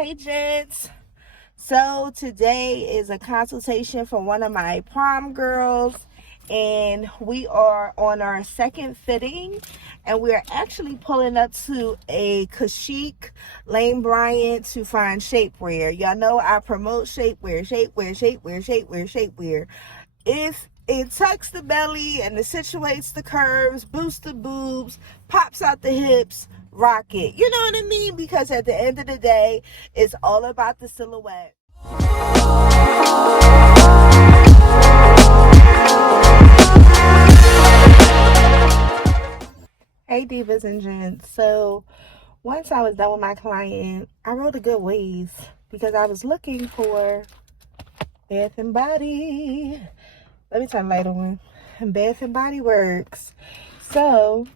Hey gents. So today is a consultation from one of my prom girls, and we are on our second fitting, and we're actually pulling up to a Kashyyyk Lane Bryant to find shapewear. Y'all know I promote shapewear. If it tucks the belly and accentuates the curves, boosts the boobs, pops out the hips, rock it. You know what I mean? Because at the end of the day, it's all about the silhouette. Hey divas and gents. So once I was done with my client, I wrote a good ways because I was looking for Bath and Body. Let me turn the light on. Bath and Body Works. So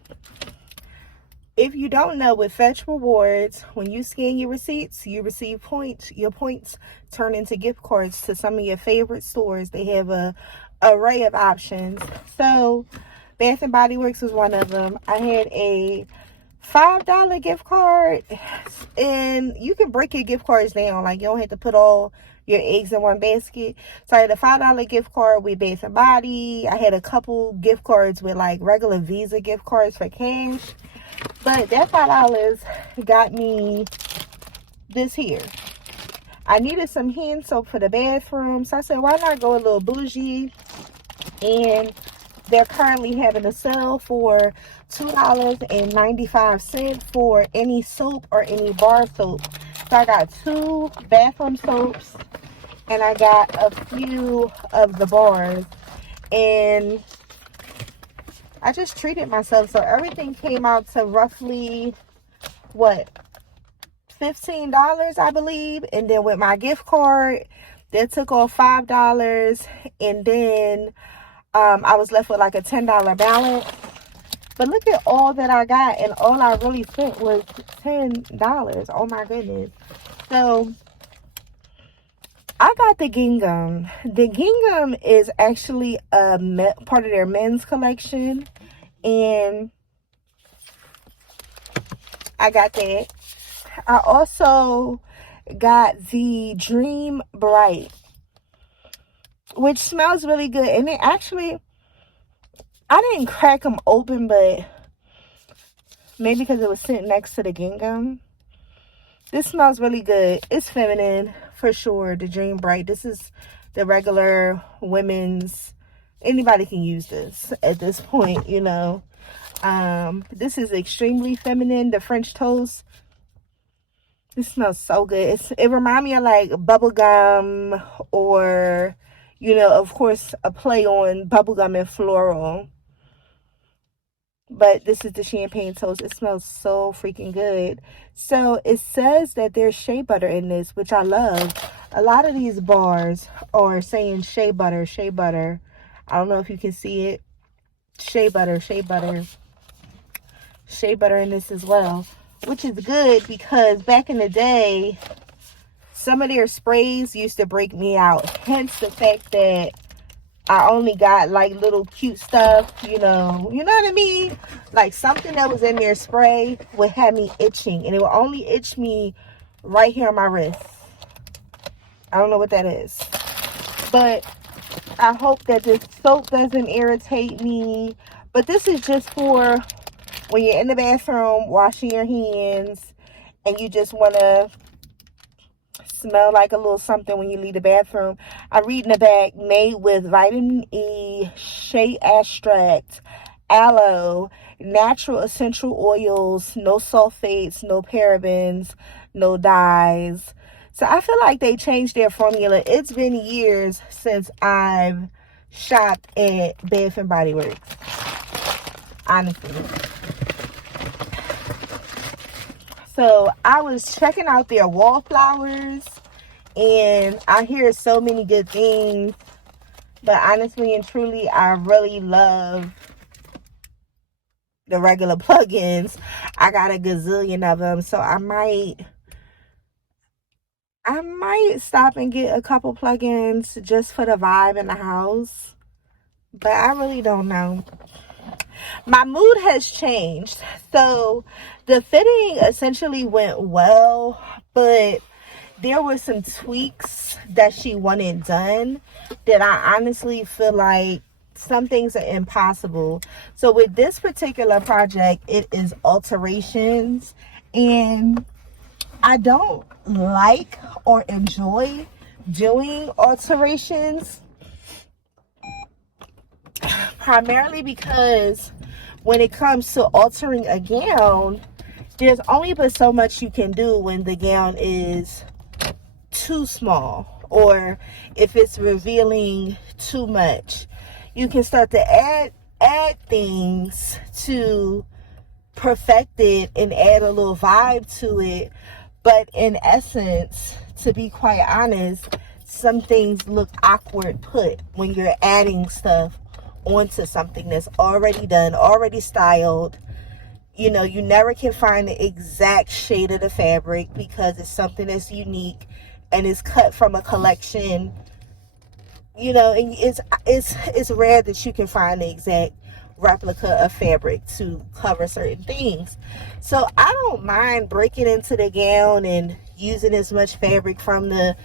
if you don't know, with Fetch Rewards, when you scan your receipts, you receive points. Your points turn into gift cards to some of your favorite stores. They have a array of options. So Bath and Body Works was one of them. I had a $5 gift card, and you can break your gift cards down. Like, you don't have to put all your eggs in one basket. So I had a $5 gift card with Bath and Body. I had a couple gift cards with like regular Visa gift cards for cash. But that $5 got me this here. I needed some hand soap for the bathroom, so I said, why not go a little bougie? And they're currently having a sale for $2.95 for any soap or any bar soap. So I got 2 bathroom soaps, and I got a few of the bars. And I just treated myself. So everything came out to roughly, what, $15, I believe. And then with my gift card, they took off $5. And then I was left with like a $10 balance. But look at all that I got. And all I really spent was $10. Oh my goodness. So I got the gingham. The gingham is actually a part of their men's collection, and I got that. I also got the Dream Bright, which smells really good. And it actually, I didn't crack them open, but maybe because it was sitting next to the gingham. This smells really good. It's feminine for sure. The Dream Bright. This is the regular women's. Anybody can use this at this point, you know. This is extremely feminine. The French Toast. This smells so good. It reminds me of like bubblegum, or, you know, of course, a play on bubblegum and floral. But this is the Champagne Toast. It smells so freaking good. So it says that there's shea butter in this, which I love. A lot of these bars are saying shea butter, shea butter. I don't know if you can see it. Shea butter, shea butter. Shea butter in this as well, which is good because back in the day, some of their sprays used to break me out. Hence the fact that I only got like little cute stuff, you know what I mean? Like something that was in their spray would have me itching, and it would only itch me right here on my wrist. I don't know what that is, but I hope that this soap doesn't irritate me. But this is just for when you're in the bathroom washing your hands and you just want to smell like a little something when you leave the bathroom. I read in the back, made with vitamin E, shea extract, aloe, natural essential oils, no sulfates, no parabens, no dyes. So I feel like they changed their formula. It's been years since I've shopped at Bath and Body Works, honestly. So I was checking out their wallflowers, and I hear so many good things. But honestly and truly, I really love the regular plugins. I got a gazillion of them, so I might stop and get a couple plugins just for the vibe in the house. But I really don't know. My mood has changed. So the fitting essentially went well, but there were some tweaks that she wanted done that I honestly feel like some things are impossible. So with this particular project, it is alterations, and I don't like or enjoy doing alterations, primarily because when it comes to altering a gown, there's only but so much you can do when the gown is too small, or if it's revealing too much. You can start to add things to perfect it and add a little vibe to it, but in essence, to be quite honest, some things look awkward put when you're adding stuff onto something that's already done, already styled. You know, you never can find the exact shade of the fabric because it's something that's unique and it's cut from a collection. You know, and it's rare that you can find the exact replica of fabric to cover certain things. So I don't mind breaking into the gown and using as much fabric from the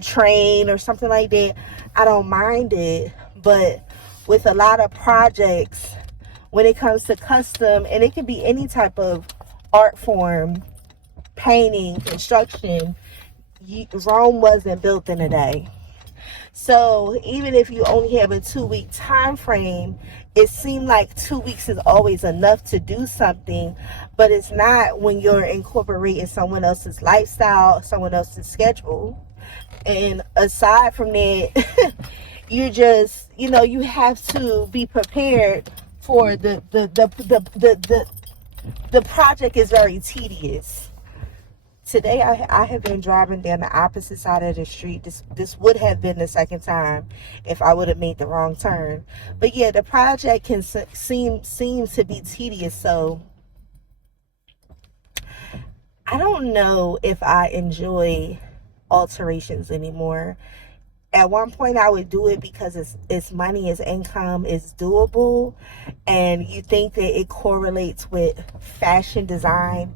train or something like that. I don't mind it, but with a lot of projects, when it comes to custom, and it can be any type of art form, painting, construction, Rome wasn't built in a day. So even if you only have a 2-week time frame, it seemed like 2 weeks is always enough to do something, but it's not when you're incorporating someone else's lifestyle, someone else's schedule. And aside from that, you're just, you know, you have to be prepared for the project is very tedious. Today I have been driving down the opposite side of the street. This would have been the second time if I would have made the wrong turn. But yeah, the project can seem to be tedious. So I don't know if I enjoy alterations anymore. At one point I would do it because it's money, it's income, it's doable, and you think that it correlates with fashion design.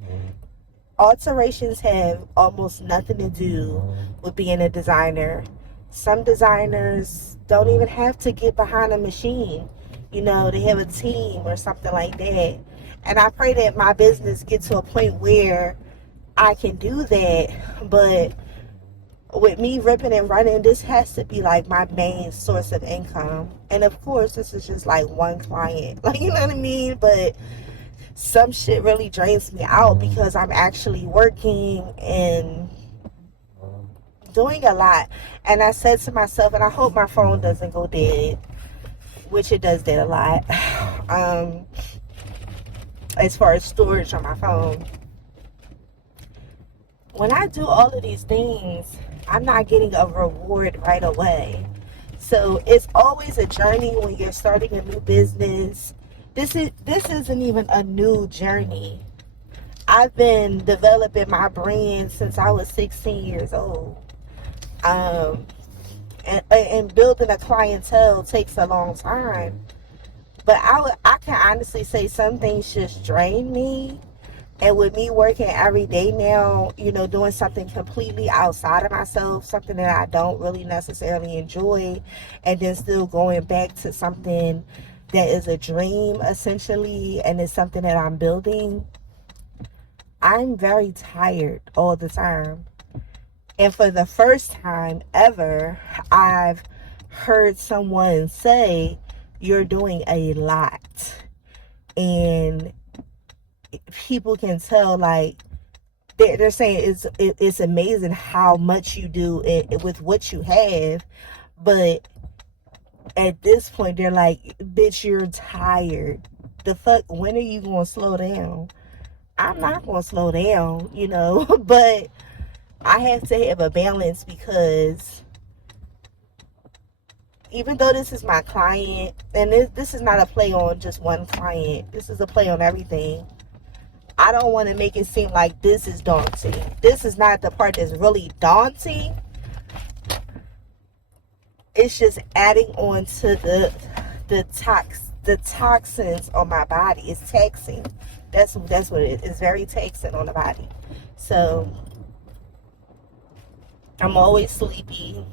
Alterations have almost nothing to do with being a designer. Some designers don't even have to get behind a machine. You know, they have a team or something like that. And I pray that my business gets to a point where I can do that. But with me ripping and running, this has to be like my main source of income. And of course, this is just like one client. Like, you know what I mean? But some shit really drains me out because I'm actually working and doing a lot. And I said to myself, and I hope my phone doesn't go dead, which it does that a lot, as far as storage on my phone. When I do all of these things, I'm not getting a reward right away. So it's always a journey when you're starting a new business. This isn't even a new journey. I've been developing my brand since I was 16 years old. And building a clientele takes a long time. But I can honestly say some things just drain me. And with me working every day now, you know, doing something completely outside of myself, something that I don't really necessarily enjoy, and then still going back to something that is a dream essentially, and it's something that I'm building, I'm very tired all the time. And for the first time ever, I've heard someone say, "You're doing a lot." And people can tell, like, they're saying it's amazing how much you do with what you have. But at this point, they're like, "Bitch, you're tired. The fuck, when are you going to slow down?" I'm not going to slow down, you know, but I have to have a balance, because even though this is my client, and this is not a play on just one client, this is a play on everything, I don't want to make it seem like this is daunting. This is not the part that's really daunting. It's just adding on to the toxins on my body. It's taxing. That's what it is. It's very taxing on the body. So I'm always sleepy.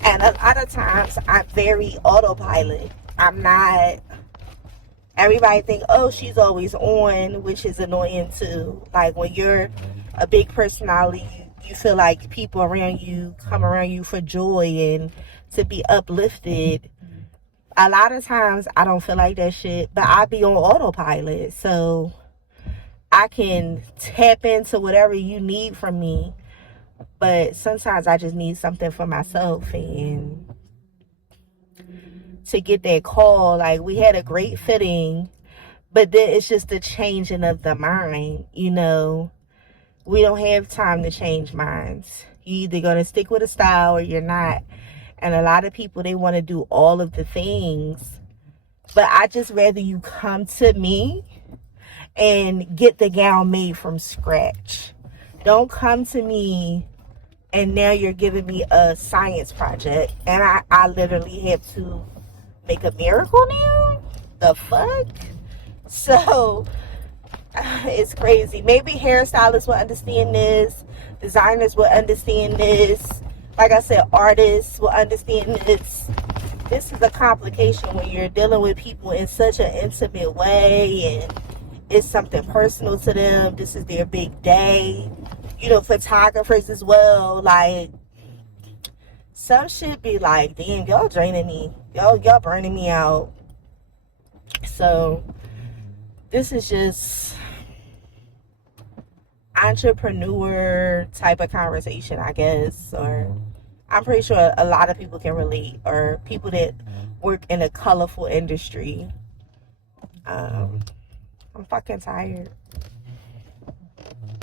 And a lot of times I'm very autopilot. I'm not, everybody think, oh, she's always on, which is annoying too. Like when you're a big personality, you feel like people around you come around you for joy and to be uplifted. A lot of times I don't feel like that shit, but I be on autopilot. So I can tap into whatever you need from me. But sometimes I just need something for myself, and to get that call, like we had a great fitting, but then it's just the changing of the mind, you know. We don't have time to change minds. You either gonna stick with a style or you're not. And a lot of people, they want to do all of the things, but I just rather you come to me and get the gown made from scratch. Don't come to me and now you're giving me a science project and I literally have to make a miracle now? The fuck? So it's crazy. Maybe hairstylists will understand this, designers will understand this, like I said, artists will understand this. This is a complication when you're dealing with people in such an intimate way and it's something personal to them. This is their big day. You know, photographers as well. Like, some shit be like, damn, y'all draining me. Y'all burning me out. So, this is just entrepreneur type of conversation, I guess. Or, I'm pretty sure a lot of people can relate. Or people that work in a colorful industry. I'm fucking tired.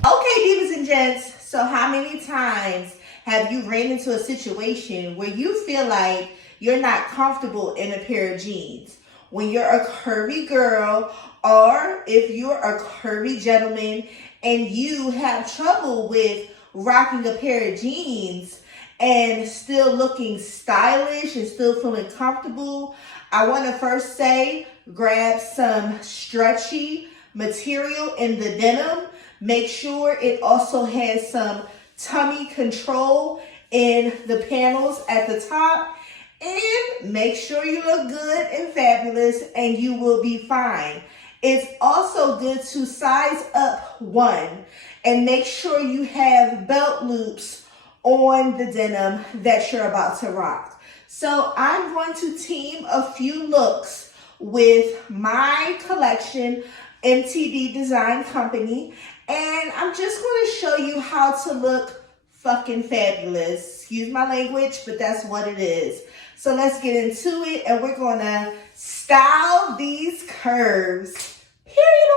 Okay, divas and gents, so how many times have you ran into a situation where you feel like you're not comfortable in a pair of jeans? When you're a curvy girl, or if you're a curvy gentleman and you have trouble with rocking a pair of jeans and still looking stylish and still feeling comfortable, I want to first say, grab some stretchy material in the denim. Make sure it also has some tummy control in the panels at the top. And make sure you look good and fabulous and you will be fine. It's also good to size up one and make sure you have belt loops on the denim that you're about to rock. So I'm going to team a few looks with my collection, MTD Design Company, and I'm just going to show you how to look fucking fabulous. Excuse my language, but that's what it is. So let's get into it, and we're going to style these curves. Period.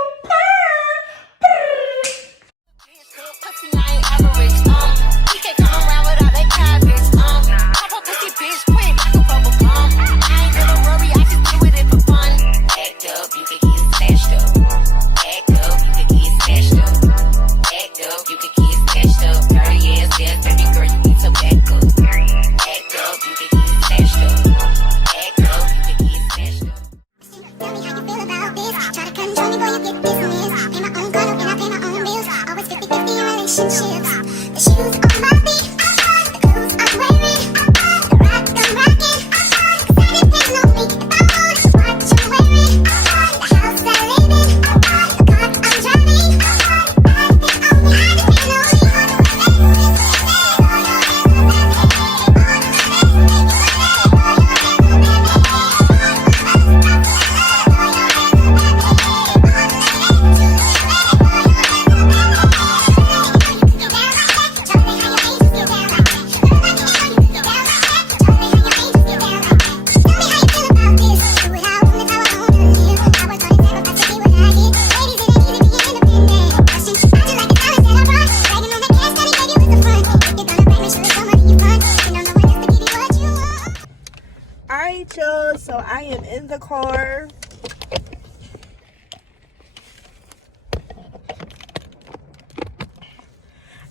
Alright, y'all, so I am in the car.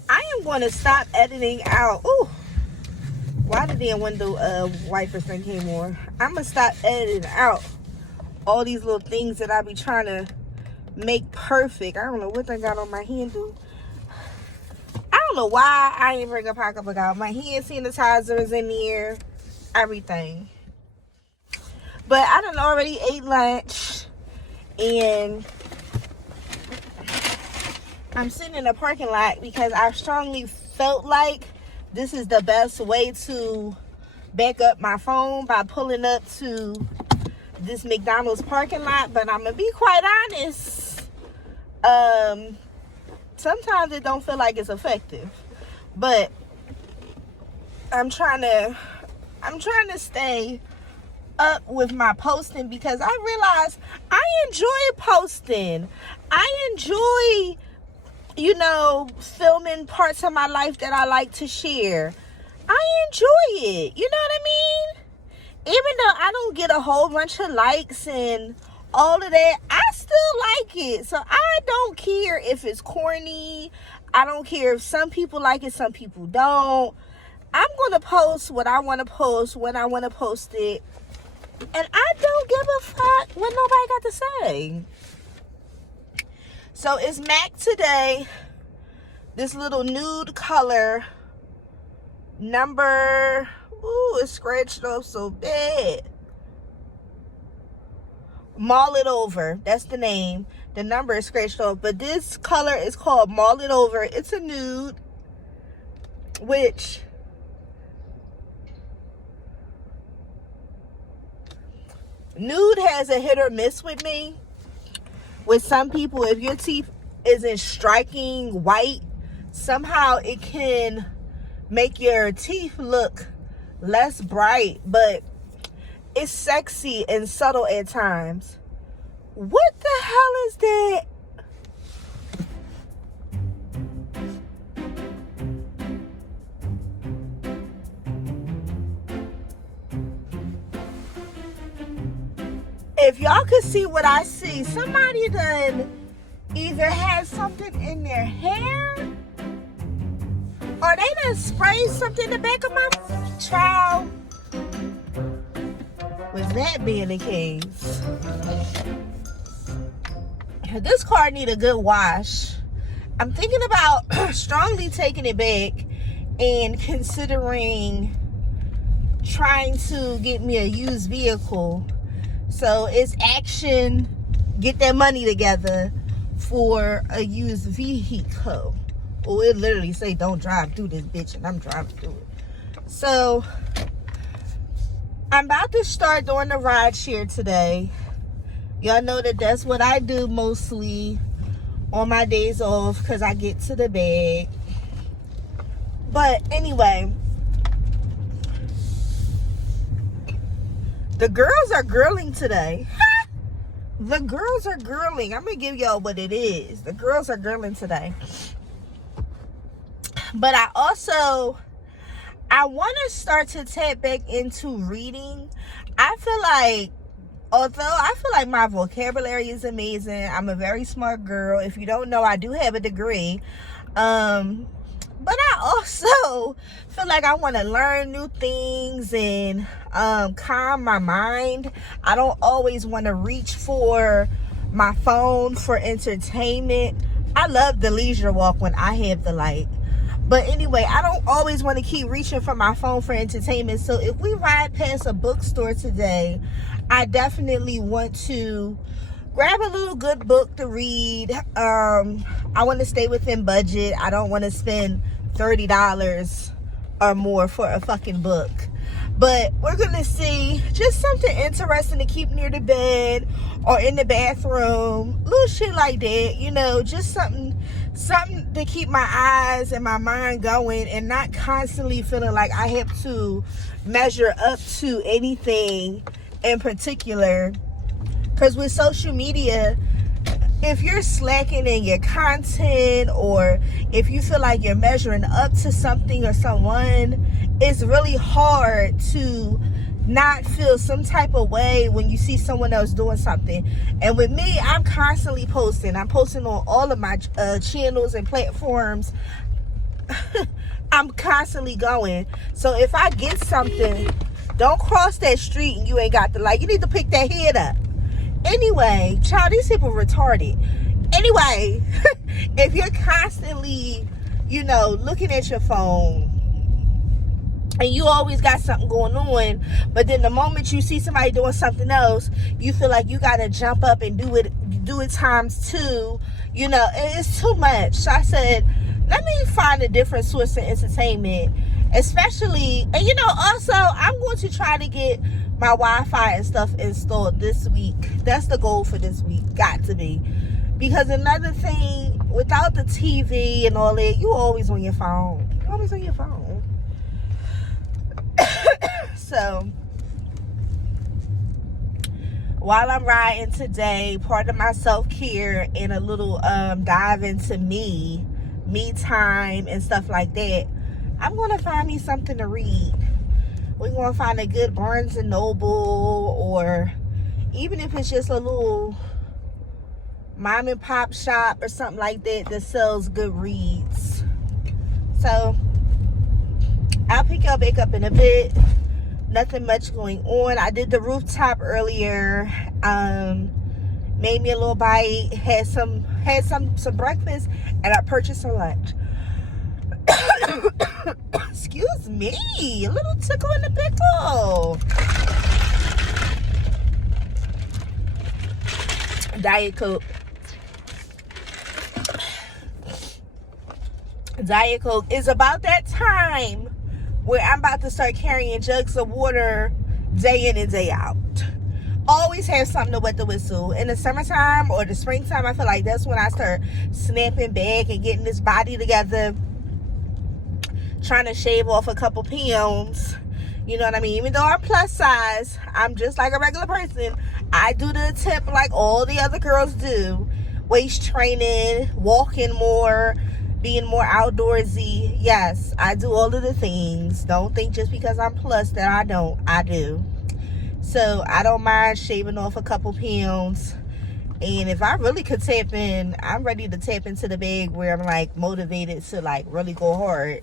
I am going to stop editing out. Ooh, why the damn window wipers thing came on? I'm going to stop editing out all these little things that I be trying to make perfect. I don't know what I got on my handle. I don't don't know why I ain't bring a pocketbook out. My hand sanitizer is in here, everything. But I done already ate lunch, and I'm sitting in a parking lot because I strongly felt like this is the best way to back up my phone, by pulling up to this McDonald's parking lot. But I'm gonna be quite honest, sometimes it don't feel like it's effective, but I'm trying to stay up with my posting, because I realize I enjoy posting. I enjoy, filming parts of my life that I like to share. I enjoy it. You know what I mean? Even though I don't get a whole bunch of likes and all of that, I still like it. So I don't care if it's corny. I don't care if some people like it, some people don't. I'm going to post what I want to post when I want to post it. And I don't give a fuck what nobody got to say. So it's MAC today. This little nude color. Number, it's scratched up so bad. Maul It Over. That's the name. The number is scratched off. But this color is called Maul It Over. It's a nude, which nude has a hit or miss with me. With some people, if your teeth isn't striking white, somehow it can make your teeth look less bright, but it's sexy and subtle at times. What the hell is that? If y'all could see what I see, somebody done either had something in their hair, or they done sprayed something in the back of my child. With that being the case, this car need a good wash. I'm thinking about strongly taking it back and considering trying to get me a used vehicle. So it's action, get that money together for a used vehicle. Oh, it literally say don't drive through this bitch, and I'm driving through it. So I'm about to start doing the ride share today. Y'all know that that's what I do mostly on my days off, because I get to the bag. But anyway, the girls are girling today. The girls are girling. I'm going to give y'all what it is. The girls are girling today. But I want to start to tap back into reading. I feel like my vocabulary is amazing. I'm a very smart girl. If you don't know, I do have a degree. But I also feel like I want to learn new things and calm my mind. I don't always want to reach for my phone for entertainment. I love the leisure walk when I have the light. But anyway, I don't always want to keep reaching for my phone for entertainment. So if we ride past a bookstore today, I definitely want to grab a little good book to read. I want to stay within budget. I don't want to spend $30 or more for a fucking book. But we're going to see just something interesting to keep near the bed or in the bathroom. Little shit like that, just something to keep my eyes and my mind going, and not constantly feeling like I have to measure up to anything in particular. Because with social media, if you're slacking in your content, or if you feel like you're measuring up to something or someone, it's really hard to not feel some type of way when you see someone else doing something. And with me, I'm constantly posting. I'm posting on all of my channels and platforms. I'm constantly going. So if I get something, don't cross that street and you ain't got the light. You need to pick that head up. Anyway, child, these people retarded. Anyway, if you're constantly, looking at your phone, and you always got something going on, but then the moment you see somebody doing something else, you feel like you gotta jump up and do it times two. It's too much. So I said, let me find a different source of entertainment, especially, and also I'm going to try to get my Wi-Fi and stuff installed this week. That's the goal for this week. Got to be. Because another thing, without the TV and all that, you always on your phone. You're always on your phone. So, while I'm riding today, part of my self-care and a little dive into me time and stuff like that, I'm going to find me something to read. We're going to find a good Barnes & Noble, or even if it's just a little mom and pop shop or something like that sells good reads. So, I'll pick y'all back up in a bit. Nothing much going on. I did the rooftop earlier. Made me a little bite. Had some breakfast, and I purchased some lunch. Excuse me, a little tickle in the pickle. Diet Coke. Diet Coke is about that time where I'm about to start carrying jugs of water day in and day out. Always have something to wet the whistle. In the summertime or the springtime, I feel like that's when I start snapping back and getting this body together, trying to shave off a couple pounds. You know what I mean? Even though I'm plus size, I'm just like a regular person. I do the attempt like all the other girls do. Waist training, walking more, being more outdoorsy. Yes, I do all of the things. Don't think just because I'm plus that I don't. I do. So I don't mind shaving off a couple pounds. And if I really could tap in, I'm ready to tap into the bag where I'm like motivated to like really go hard.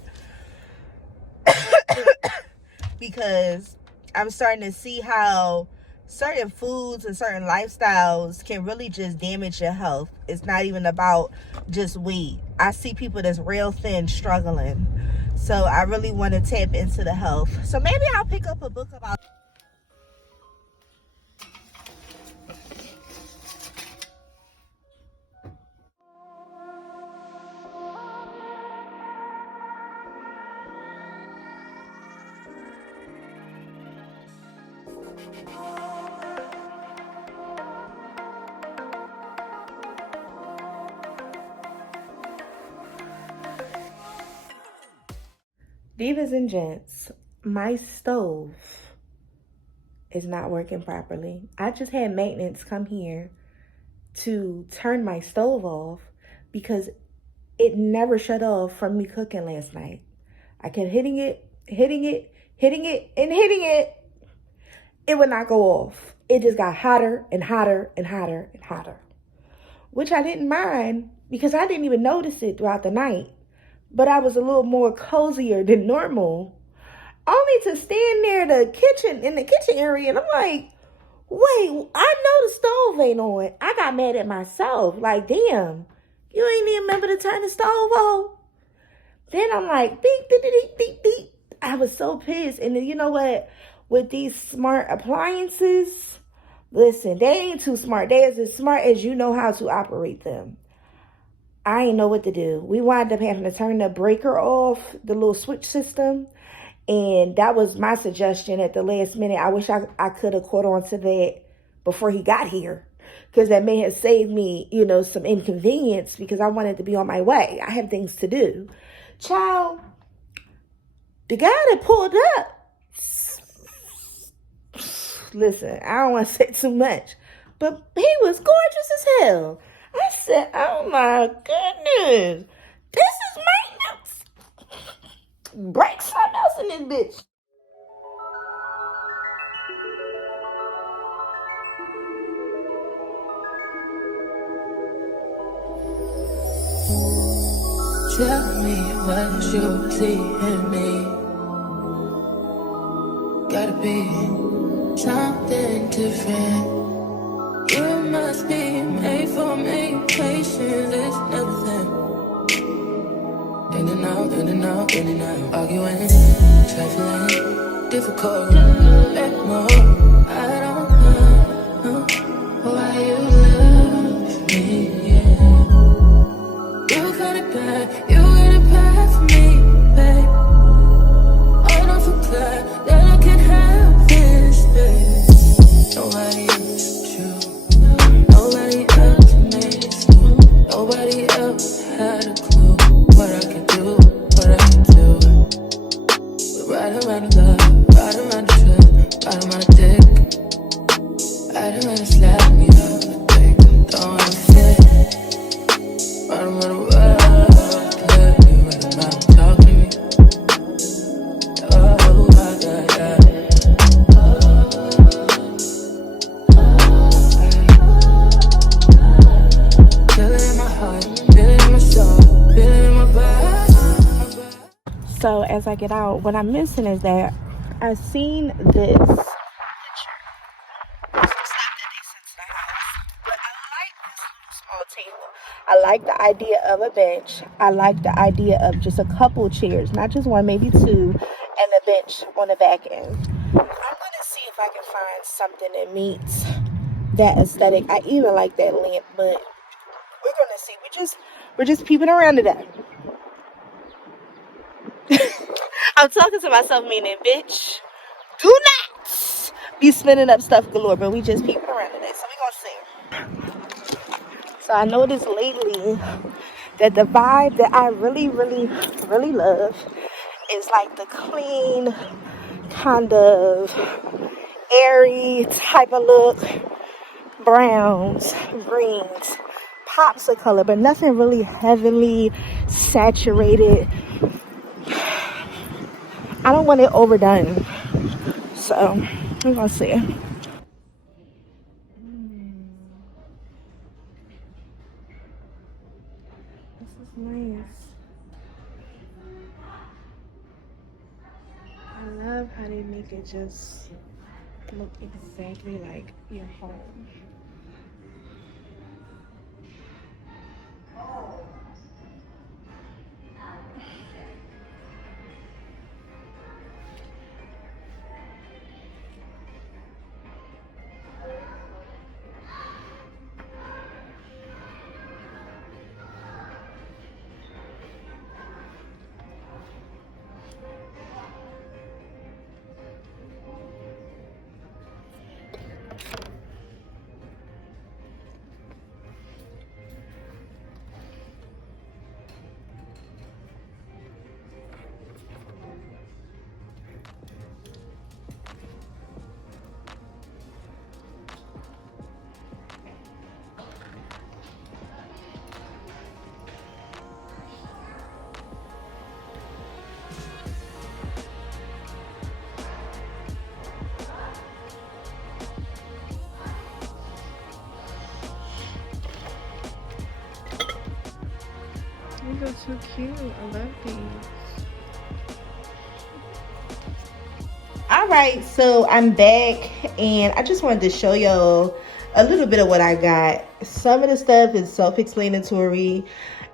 Because I'm starting to see how certain foods and certain lifestyles can really just damage your health. It's not even about just weight. I see people that's real thin struggling. So I really want to tap into the health. So maybe I'll pick up a book about Divas and gents, my stove is not working properly. I just had maintenance come here to turn my stove off because it never shut off from me cooking last night. I kept hitting it. It would not go off. It just got hotter and hotter and hotter and hotter, which I didn't mind because I didn't even notice it throughout the night. But I was a little more cozier than normal, only to stand near the kitchen, in the kitchen area, and I'm like, wait, I know the stove ain't on. I got mad at myself, like, damn, you ain't even remember to turn the stove off. Then I'm like, beep, beep, beep, beep, beep. I was so pissed. And then you know what? With these smart appliances, listen, they ain't too smart. They as smart as you know how to operate them. I ain't know what to do. We wound up having to turn the breaker off, the little switch system. And that was my suggestion at the last minute. I wish I could have caught on to that before he got here, because that may have saved me, some inconvenience, because I wanted to be on my way. I have things to do. Child, the guy that pulled up, listen, I don't want to say too much, but he was gorgeous as hell. I said, oh my goodness, this is maintenance. Break something else in this bitch. Tell me what you see in me. Gotta be something different. You must be made for me. Patience is nothing. And then In and out, arguing, trifling, difficult, let more. I don't know why you love me, yeah. You got it bad, you got it bad for me, babe. I don't forget that I can have this, babe. Nobody else true, nobody else makes me, nobody else had a clue what I could do, what I could do. We ride around the love, ride around the trip, ride around the dick, ride around the slap me up the dick. Don't wanna fit, ride around the world, let me ride around, talk to me. Oh my God, yeah. Feel it in my heart, feel it in my soul, feel it in my body. So as I get out, what I'm missing is that I've seen this picture. Some stuff that they sent to the house. But I like this little small table. I like the idea of a bench. I like the idea of just a couple chairs, not just one, maybe two, and a bench on the back end. I'm gonna see if I can find something that meets that aesthetic. I even like that lamp, but we're gonna see. We're just peeping around today. I'm talking to myself, meaning, bitch, do not be spinning up stuff galore, but we just peeping around today, so we gonna see. So I noticed lately that the vibe that I really, really, really love is like the clean, kind of airy type of look, browns, greens, pops of color, but nothing really heavily saturated. I don't want it overdone. So, we're gonna see. This is nice. I love how they make it just look exactly like your home. These are so cute. I love these. All right, so I'm back and I just wanted to show y'all a little bit of what I got. Some of the stuff is self-explanatory,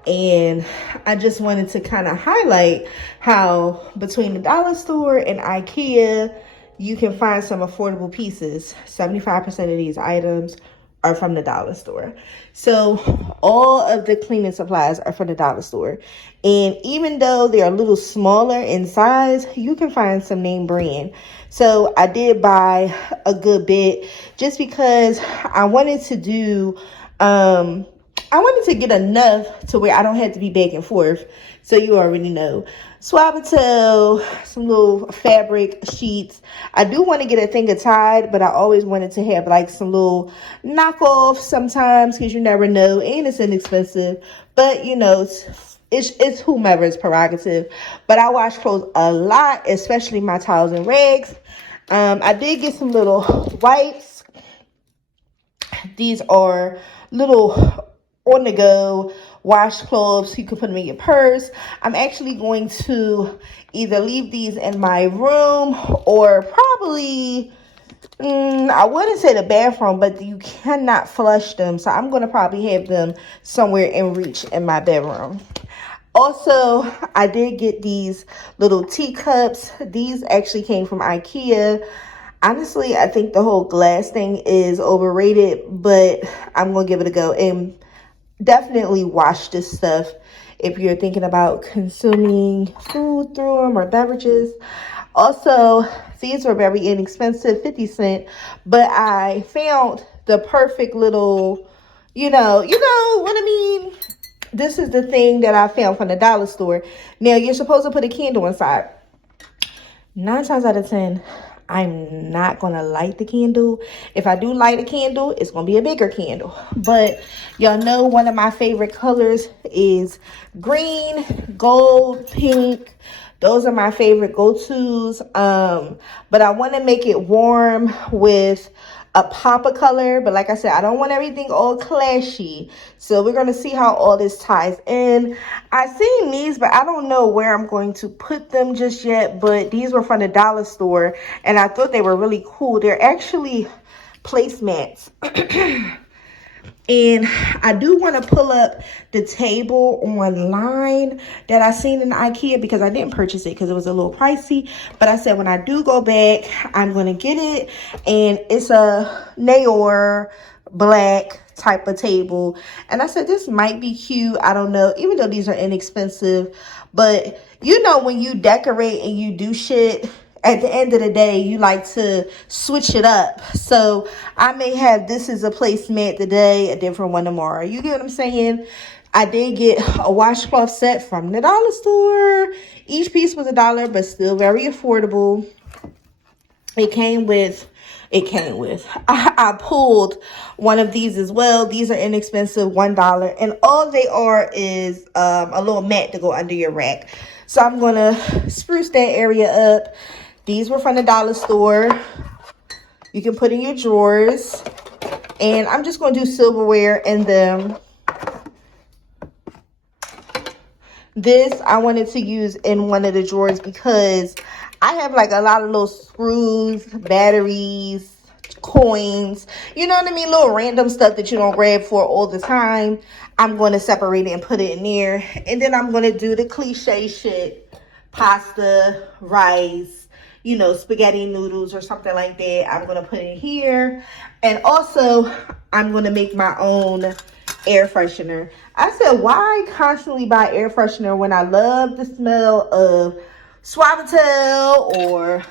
and I just wanted to kind of highlight how between the dollar store and IKEA, you can find some affordable pieces. 75% of these items are from the dollar store. So all of the cleaning supplies are from the dollar store. And even though they're a little smaller in size, you can find some name brand. So I did buy a good bit just because I wanted to do, I wanted to get enough to where I don't have to be back and forth. So you already know. Swabbatel, some little fabric sheets. I do want to get a thing of Tide, but I always wanted to have like some little knockoff sometimes because you never know, and it's inexpensive. But you know, it's whomever's prerogative. But I wash clothes a lot, especially my towels and rags. I did get some little wipes. These are little on the go washcloths. You can put them in your purse. I'm actually going to either leave these in my room or probably, I wouldn't say the bathroom, but you cannot flush them. So I'm going to probably have them somewhere in reach in my bedroom. Also, I did get these little teacups. These actually came from IKEA. Honestly, I think the whole glass thing is overrated, but I'm going to give it a go. And definitely wash this stuff if you're thinking about consuming food through them or beverages. Also, these were very inexpensive, 50 cents, but I found the perfect little, you know what I mean? This is the thing that I found from the dollar store. Now, you're supposed to put a candle inside. 9 times out of 10, I'm not going to light the candle. If I do light a candle, it's going to be a bigger candle. But y'all know one of my favorite colors is green, gold, pink. Those are my favorite go-tos. But I want to make it warm with a pop of color. But like I said, I don't want everything all clashy. So we're going to see how all this ties in. I seen these, but I don't know where I'm going to put them just yet. But these were from the dollar store, and I thought they were really cool. They're actually placemats. And I do want to pull up the table online that I seen in IKEA, because I didn't purchase it because it was a little pricey. But I said when I do go back, I'm going to get it. And it's a Nayor black type of table. And I said this might be cute. I don't know, even though these are inexpensive. But you know, when you decorate and you do shit, at the end of the day, you like to switch it up. So I may have this as a placemat today, a different one tomorrow. You get what I'm saying? I did get a washcloth set from the dollar store. Each piece was $1, but still very affordable. It came with, I pulled one of these as well. These are inexpensive, $1. And all they are is a little mat to go under your rack. So I'm going to spruce that area up. These were from the dollar store. You can put in your drawers. And I'm just going to do silverware in them. This I wanted to use in one of the drawers because I have like a lot of little screws, batteries, coins. You know what I mean? Little random stuff that you don't grab for all the time. I'm going to separate it and put it in there. And then I'm going to do the cliche shit. Pasta, rice, you know, spaghetti noodles or something like that. I'm going to put it here. And also, I'm going to make my own air freshener. I said, why constantly buy air freshener when I love the smell of Suavitel or,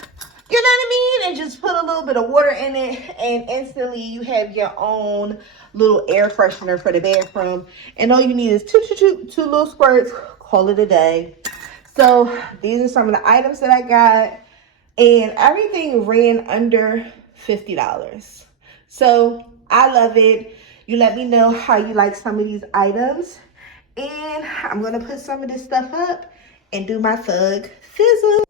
you know what I mean? And just put a little bit of water in it and instantly you have your own little air freshener for the bathroom. And all you need is two little squirts. Call it a day. So these are some of the items that I got. And everything ran under $50. So I love it. You let me know how you like some of these items. And I'm going to put some of this stuff up and do my thug fizzle.